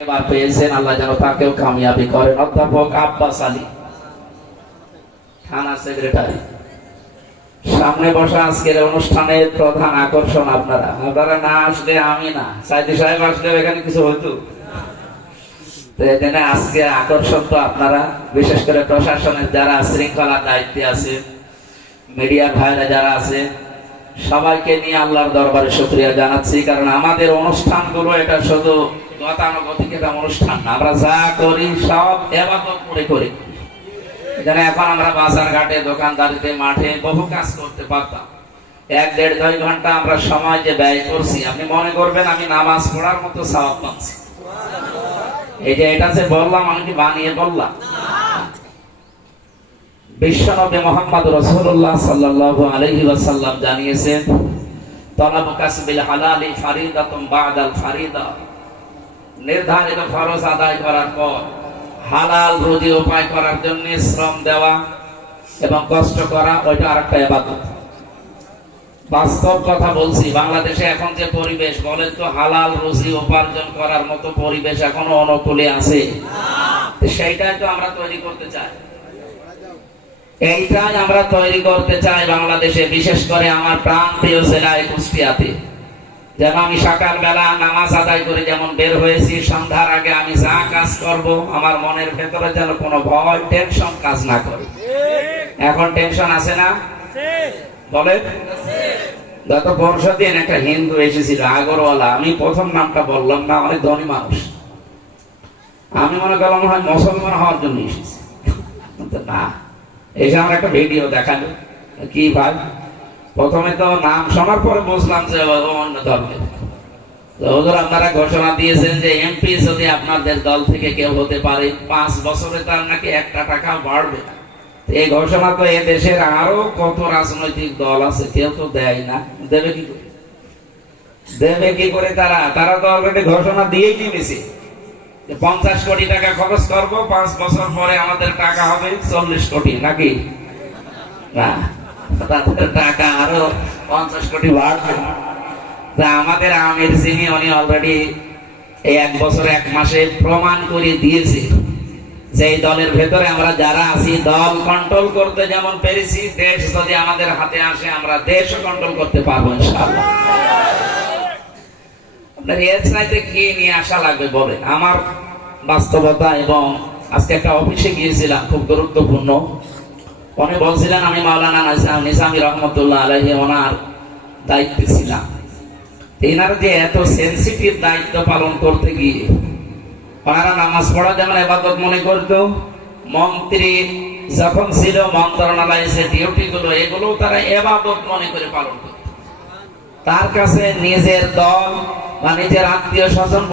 পেয়েছেন, আল্লাহ যেন তাকেও কামিয়াবি করেন। অধ্যাপক আব্বাস আলী, থানা সেক্রেটারি, সামনে বসা আজকের অনুষ্ঠানের প্রধান আকর্ষণ। আপনারা না আসলে আমি না, সাইদি সাহেব আসলে এখানে কিছু হইতো। তো এখানে আজকে আকর্ষণ তো আপনারা, বিশেষ করে প্রশাসনের যারা শৃঙ্খলার দায়িত্বে আছে, মিডিয়ার ভাইরা যারা আছে, সবাইকে নিয়ে আল্লাহর দরবারে শুকরিয়া জানাচ্ছি। কারণ আমাদের অনুষ্ঠানগুলো এটা শুধু গতানুগতিক একটা অনুষ্ঠান না, আমরা যা করি সব ইবাদত করে করি। এখানে এখন আমরা বাজার ঘাটে, দোকানদারিতে, মাঠে বহু কাজ করতে পারতাম। 1-1.5-2 ঘন্টা আমরা সময় যে ব্যয় করছি, আপনি মনে করবেন আমি নামাজ পড়ার মতো সওয়াব পাচ্ছি। এই যে এটা যে বললাম, আমি কি বানিয়ে বললাম? বিশ্বনবী মুহাম্মদ রাসূলুল্লাহ সাল্লাল্লাহু আলাইহি ওয়াসাল্লাম জানিয়েছেন, তলাবু কাসবিল হালালি ফারিদাতুন বা'দাল ফারিদা। নির্ধারিত ফরজ আদায় করার পর হালাল রুজি উপায় করার জন্য শ্রম দেওয়া এবং কষ্ট করা, ওইটা আরেকটা ইবাদত। বাস্তব কথা বলছি, বাংলাদেশে এখন যে পরিবেশ, বলেন তো হালাল রুজি উপার্জন করার মতো পরিবেশ এখনো অনুকূলে আছে? সেইটাই তো আমরা তৈরি করতে চাই। এইটাই আমরা তৈরি করতে চাই বাংলাদেশে, বিশেষ করে আমার প্রাণ প্রিয় জেলা কুষ্টিয়াতে। যেন আমি সকালবেলা নামাজ আদায় করে যেমন বের হয়েছি, সন্ধ্যার আগে আমি যা কাজ করব, আমার মনের ভেতরে যেন কোনো ভয়, টেনশন কাজ না করে। এখন টেনশন আছে না? বলেন। গত পরশুদিন একটা হিন্দু এসেছিল, আগরওয়ালা। আমি প্রথম নামটা বললাম না, অনেক ধনী মানুষ। আমি মনে করলাম হয় মুসলমান হওয়ার জন্য এসেছি, না। এসে আমার একটা ভিডিও দেখালো। কি ভাই, প্রথমে তো নাম শোনার পরে বুঝলাম যে অন্য ধর্মের। তো ওদের আপনারা ঘোষণা দিয়েছেন যে এমপি যদি আপনাদের দল থেকে কেউ হতে পারে, 5 বছরে তার নাকি 1 টাকা বাড়বে না। এই ঘোষণা তো এ দেশের আরো কত রাজনৈতিক দল আছে, কেউ তো দেয় না। দেবে কি করে? দেবে কি করে? তারা তো অলরেডি ঘোষণা দিয়েই দিয়েছে যে 50 কোটি টাকা খরচ করবো, 5 বছর পরে আমাদের টাকা হবে 40 কোটি, নাকি না? তাদের টাকা আরো 50 কোটি বাড়বে। আমাদের আমির যিনি, উনি অলরেডি এই 1 বছর 1 মাসে প্রমাণ করে দিয়েছে যে এই দলের ভেতরে আমরা যারা আছি, দল কন্ট্রোল করতে যেমন পেরেছি, দেশ যদি আমাদের হাতে আসে আমরা দেশও কন্ট্রোল করতে পারবো ইনশাআল্লাহ। আপনার এর চাইতে কি নিয়ে আসা লাগবে বলেন? আমার বাস্তবতা। এবং আজকে একটা অফিসে গিয়েছিলাম, খুব গুরুত্বপূর্ণ। উনি বলছিলেন আমি মাওলানা নিজামী রহমতুল্লাহ আলাইহি ওনার দায়িত্বে ছিলাম। এনারা যে এত সেনসিটিভ দায়িত্ব পালন করতে গিয়ে ওনারা নামাজ পড়া যেমন ইবাদত মনে করতো, মন্ত্রী যখন ছিল মন্ত্রণালয়ে যে ডিউটি গুলো, এগুলো তারা ইবাদত মনে করে পালন করত। তার কাছে নিজের দল বা নিজের আত্মীয় স্বজন